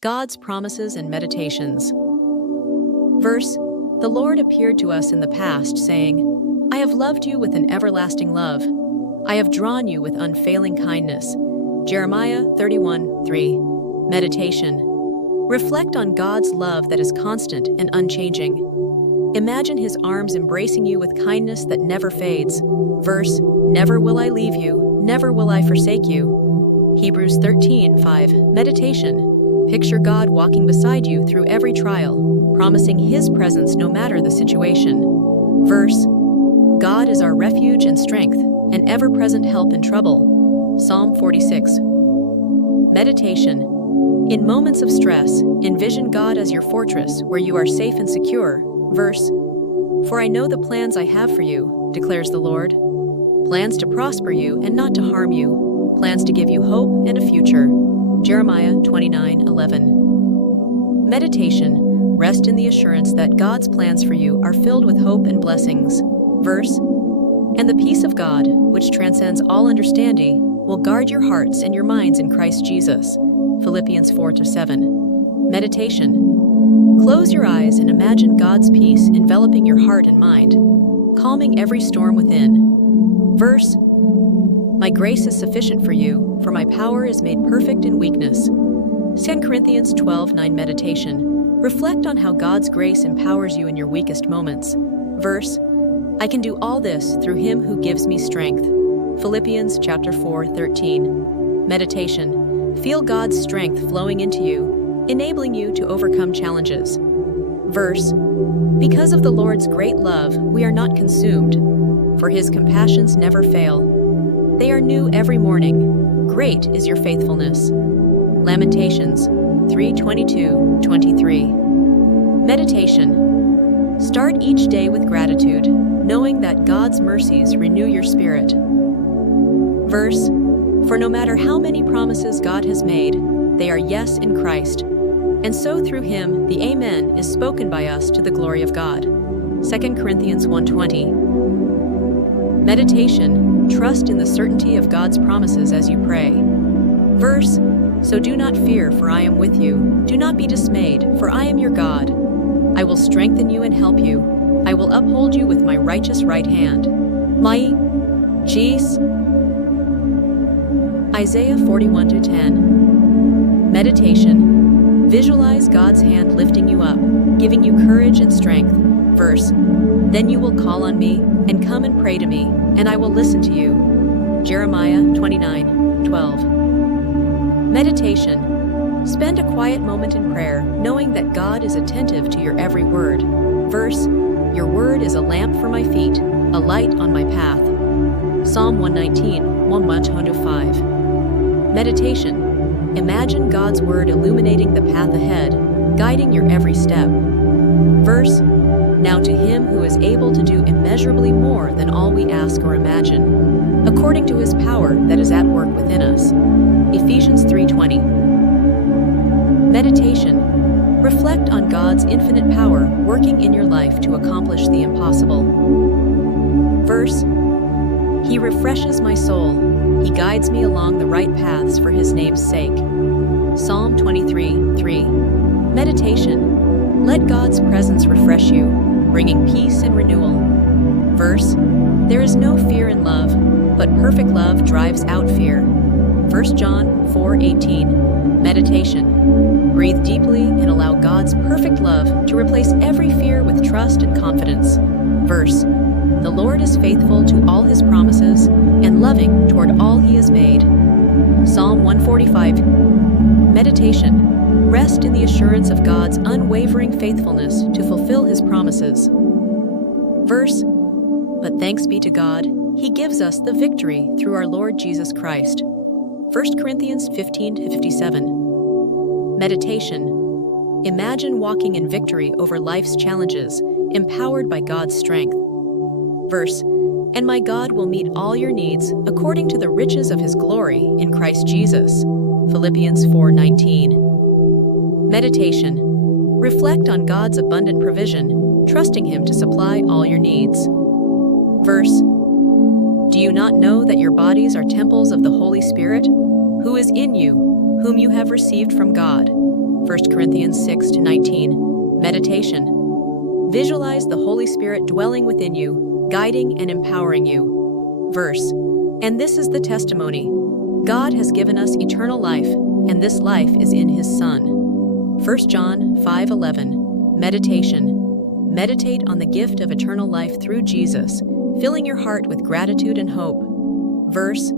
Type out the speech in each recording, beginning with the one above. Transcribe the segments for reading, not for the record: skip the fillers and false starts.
God's promises and meditations. Verse, the Lord appeared to us in the past, saying, I have loved you with an everlasting love. I have drawn you with unfailing kindness. Jeremiah 31:3. Meditation. Reflect on God's love that is constant and unchanging. Imagine His arms embracing you with kindness that never fades. Verse, never will I leave you, never will I forsake you. Hebrews 13:5. Meditation. Picture God walking beside you through every trial, promising His presence no matter the situation. Verse, God is our refuge and strength, an ever-present help in trouble. Psalm 46. Meditation. In moments of stress, envision God as your fortress where you are safe and secure. Verse, for I know the plans I have for you, declares the Lord. Plans to prosper you and not to harm you. Plans to give you hope and a future. Jeremiah 29:11. Meditation. Rest in the assurance that God's plans for you are filled with hope and blessings. Verse, and the peace of God, which transcends all understanding, will guard your hearts and your minds in Christ Jesus. Philippians 4-7. Meditation. Close your eyes and imagine God's peace enveloping your heart and mind, calming every storm within. Verse, my grace is sufficient for you, for my power is made perfect in weakness. 2 Corinthians 12:9. Meditation. Reflect on how God's grace empowers you in your weakest moments. Verse, I can do all this through Him who gives me strength. Philippians 4:13. Meditation. Feel God's strength flowing into you, enabling you to overcome challenges. Verse, because of the Lord's great love, we are not consumed, for His compassions never fail. They are new every morning. Great is your faithfulness. Lamentations 3:22-23. Meditation. Start each day with gratitude, knowing that God's mercies renew your spirit. Verse, for no matter how many promises God has made, they are yes in Christ. And so through Him, the Amen is spoken by us to the glory of God. 2 Corinthians 1:20. Meditation. Trust in the certainty of God's promises as you pray. Verse, so do not fear, for I am with you. Do not be dismayed, for I am your God. I will strengthen you and help you. I will uphold you with my righteous right hand. Mai, Jeez. Isaiah 41-10. Meditation. Visualize God's hand lifting you up, giving you courage and strength. Verse, then you will call on me and come and pray to me, and I will listen to you. Jeremiah 29:12. Meditation. Spend a quiet moment in prayer, knowing that God is attentive to your every word. Verse, your word is a lamp for my feet, a light on my path. Psalm 119:1-5. Meditation. Imagine God's word illuminating the path ahead, guiding your every step. Verse, now to Him who is able to do immeasurably more than all we ask or imagine, according to His power that is at work within us. Ephesians 3:20. Meditation. Reflect on God's infinite power working in your life to accomplish the impossible. Verse, He refreshes my soul. He guides me along the right paths for His name's sake. Psalm 23:3. Meditation. Let God's presence refresh you, bringing peace and renewal. Verse, there is no fear in love, but perfect love drives out fear. 1 John 4:18. Meditation. Breathe deeply and allow God's perfect love to replace every fear with trust and confidence. Verse, the Lord is faithful to all His promises and loving toward all He has made. Psalm 145. Meditation. Rest in the assurance of God's unwavering faithfulness to fulfill His promises. Verse, but thanks be to God, He gives us the victory through our Lord Jesus Christ. 1 Corinthians 15-57. Meditation. Imagine walking in victory over life's challenges, empowered by God's strength. Verse, and my God will meet all your needs according to the riches of His glory in Christ Jesus. Philippians 4:19. Meditation. Reflect on God's abundant provision, trusting Him to supply all your needs. Verse, do you not know that your bodies are temples of the Holy Spirit, who is in you, whom you have received from God? 1 Corinthians 6-19. Meditation. Visualize the Holy Spirit dwelling within you, guiding and empowering you. Verse. And this is the testimony. God has given us eternal life, and this life is in His Son. 1 John 5:11. Meditation. Meditate on the gift of eternal life through Jesus, filling your heart with gratitude and hope. Verse.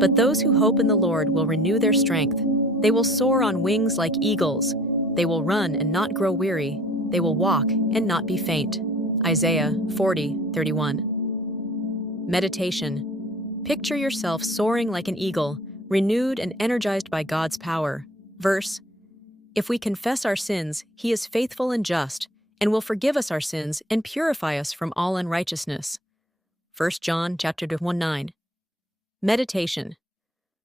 But those who hope in the Lord will renew their strength. They will soar on wings like eagles. They will run and not grow weary. They will walk and not be faint. Isaiah 40:31. Meditation. Picture yourself soaring like an eagle, renewed and energized by God's power. Verse. If we confess our sins, He is faithful and just, and will forgive us our sins and purify us from all unrighteousness. 1 John 1:9. Meditation.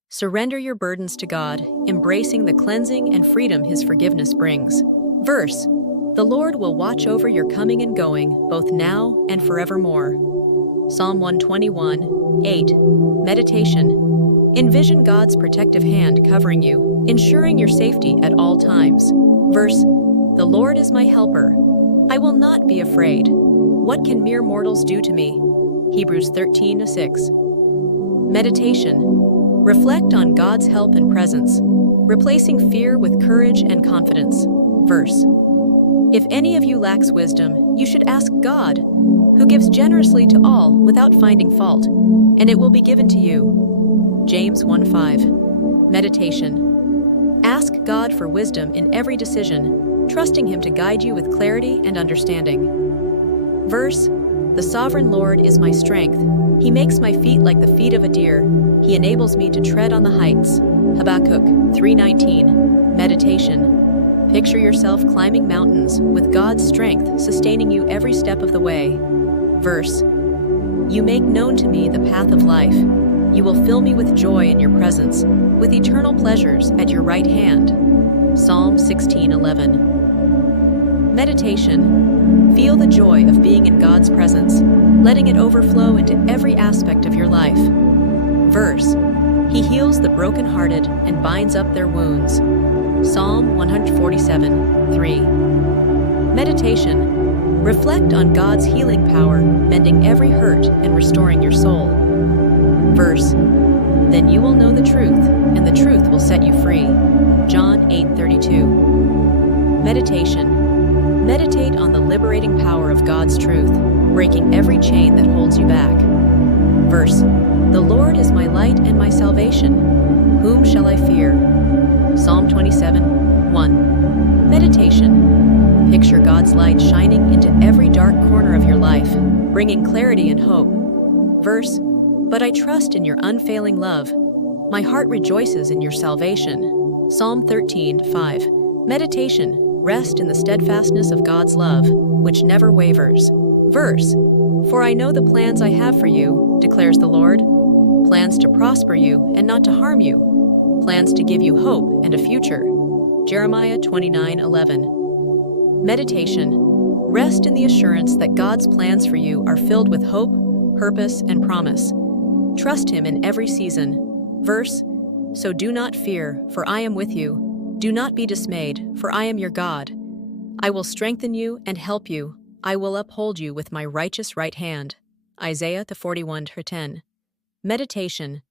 Surrender your burdens to God, embracing the cleansing and freedom His forgiveness brings. Verse. The Lord will watch over your coming and going, both now and forevermore. Psalm 121:8. Meditation. Envision God's protective hand covering you, ensuring your safety at all times. Verse. The Lord is my helper. I will not be afraid. What can mere mortals do to me? Hebrews 13:6. Meditation. Reflect on God's help and presence, replacing fear with courage and confidence. Verse. If any of you lacks wisdom, you should ask God, who gives generously to all without finding fault, and it will be given to you. James 1:5. Meditation. Ask God for wisdom in every decision, trusting Him to guide you with clarity and understanding. Verse. The sovereign Lord is my strength. He makes my feet like the feet of a deer. He enables me to tread on the heights. Habakkuk 3:19. Meditation. Picture yourself climbing mountains with God's strength sustaining you every step of the way. Verse. You make known to me the path of life. You will fill me with joy in your presence, with eternal pleasures at your right hand. Psalm 16:11. Meditation. Feel the joy of being in God's presence, letting it overflow into every aspect of your life. Verse. He heals the brokenhearted and binds up their wounds. Psalm 147:3. Meditation. Reflect on God's healing power, mending every hurt and restoring your soul. Verse. Then you will know the truth, and the truth will set you free. John 8:32. Meditation. Meditate on the liberating power of God's truth, breaking every chain that holds you back. Verse. The Lord is my light and my salvation. Whom shall I fear? Psalm 27:1. Meditation. Picture God's light shining into every dark corner of your life, bringing clarity and hope. Verse. But I trust in your unfailing love. My heart rejoices in your salvation. Psalm 13:5. Meditation. Rest in the steadfastness of God's love, which never wavers. Verse. For I know the plans I have for you, declares the Lord. Plans to prosper you and not to harm you. Plans to give you hope and a future. Jeremiah 29:11. Meditation. Rest in the assurance that God's plans for you are filled with hope, purpose, and promise. Trust Him in every season. Verse. So do not fear, for I am with you. Do not be dismayed, for I am your God. I will strengthen you and help you. I will uphold you with my righteous right hand. Isaiah 41:10. Meditation.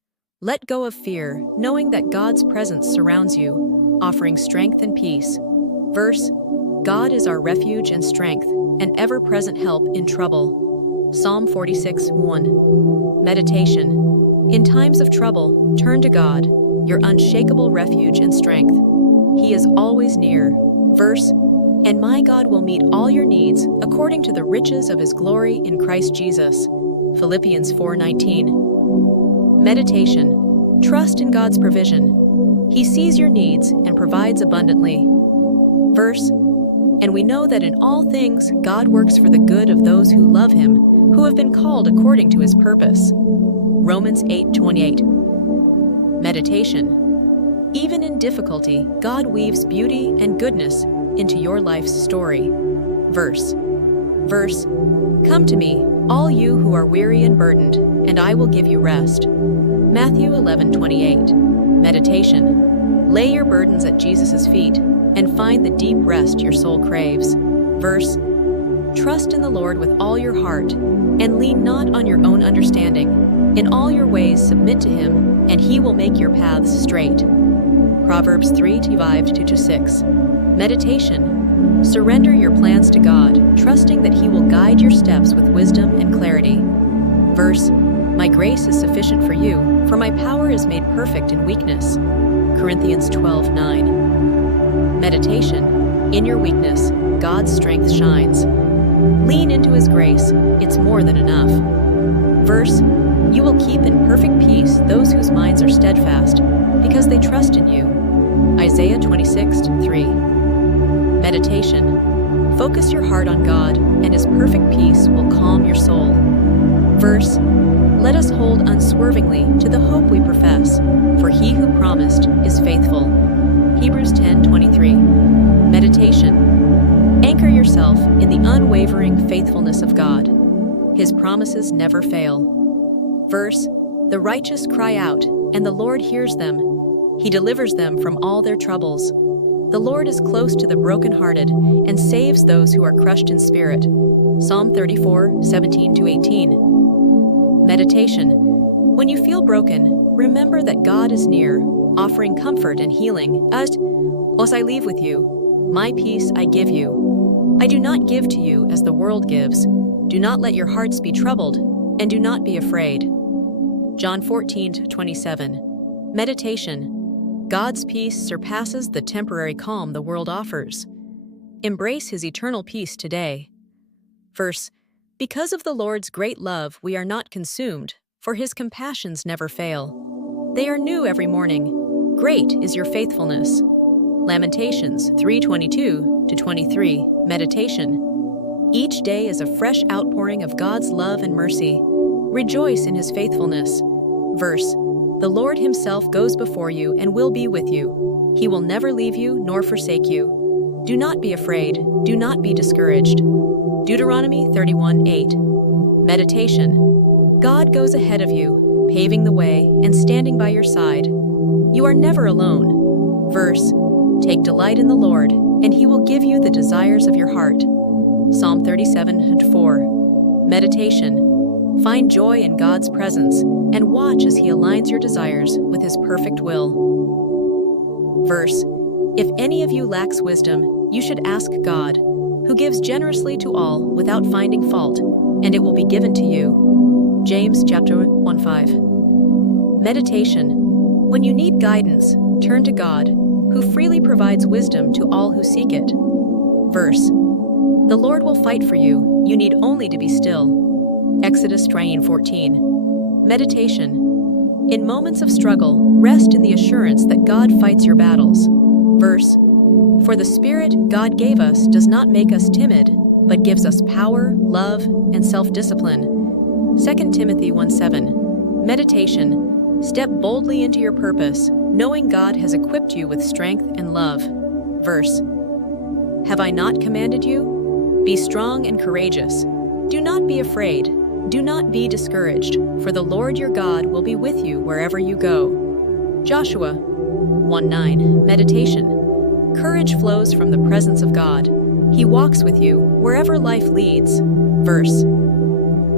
Let go of fear, knowing that God's presence surrounds you, offering strength and peace. Verse. God is our refuge and strength, an ever-present help in trouble. Psalm 46:1. Meditation. In times of trouble, turn to God, your unshakable refuge and strength. He is always near. Verse. And my God will meet all your needs according to the riches of His glory in Christ Jesus. Philippians 4:19. Meditation. Trust in God's provision. He sees your needs and provides abundantly. Verse. And we know that in all things God works for the good of those who love Him, who have been called according to His purpose. Romans 8:28. Meditation. Even in difficulty, God weaves beauty and goodness into your life's story. Verse. Come to me, all you who are weary and burdened, and I will give you rest. Matthew 11:28. Meditation. Lay your burdens at Jesus' feet, and find the deep rest your soul craves. Verse, trust in the Lord with all your heart, and lean not on your own understanding. In all your ways submit to him, and he will make your paths straight. Proverbs 3:5-6. Meditation. Surrender your plans to God, trusting that he will guide your steps with wisdom and clarity. Verse, my grace is sufficient for you, for my power is made perfect in weakness. Corinthians 12:9. Meditation. In your weakness, God's strength shines. Lean into his grace, it's more than enough. Verse, you will keep in perfect peace those whose minds are steadfast, because they trust in you. Isaiah 26:3. Meditation. Focus your heart on God, and his perfect peace will calm your soul. Verse, let us hold unswervingly to the hope we profess, for he who promised is faithful. Hebrews 10:23. Meditation. Anchor yourself in the unwavering faithfulness of God. His promises never fail. Verse, the righteous cry out, and the Lord hears them. He delivers them from all their troubles. The Lord is close to the brokenhearted and saves those who are crushed in spirit. Psalm 34:17-18. Meditation. When you feel broken, remember that God is near, offering comfort and healing. As I leave with you, my peace I give you. I do not give to you as the world gives. Do not let your hearts be troubled, and do not be afraid. John 14:27. Meditation. God's peace surpasses the temporary calm the world offers. Embrace his eternal peace today. Verse, because of the Lord's great love we are not consumed, for his compassions never fail. They are new every morning. Great is your faithfulness. Lamentations 3:22-23. Meditation. Each day is a fresh outpouring of God's love and mercy. Rejoice in his faithfulness. Verse, the Lord himself goes before you and will be with you. He will never leave you nor forsake you. Do not be afraid. Do not be discouraged. Deuteronomy 31:8. Meditation. God goes ahead of you, paving the way and standing by your side. You are never alone. Verse, take delight in the Lord, and he will give you the desires of your heart. Psalm 37:4. Meditation. Find joy in God's presence and watch as he aligns your desires with his perfect will. Verse, if any of you lacks wisdom, you should ask God, who gives generously to all without finding fault, and it will be given to you. James chapter 1:5. Meditation. When you need guidance, turn to God, who freely provides wisdom to all who seek it. Verse, the Lord will fight for you, you need only to be still. Exodus 14. Meditation. In moments of struggle, rest in the assurance that God fights your battles. Verse, for the Spirit God gave us does not make us timid, but gives us power, love, and self-discipline. 2 Timothy 1:7. Meditation. Step boldly into your purpose, knowing God has equipped you with strength and love. Verse, have I not commanded you? Be strong and courageous. Do not be afraid. Do not be discouraged, for the Lord your God will be with you wherever you go. Joshua 1:9. Meditation. Courage flows from the presence of God. He walks with you wherever life leads. Verse,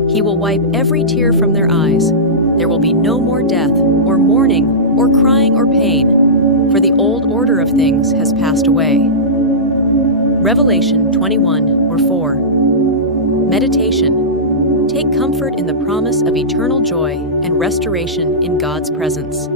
he will wipe every tear from their eyes. There will be no more death, or mourning, or crying, or pain, for the old order of things has passed away. Revelation 21:4. Meditation. Take comfort in the promise of eternal joy and restoration in God's presence.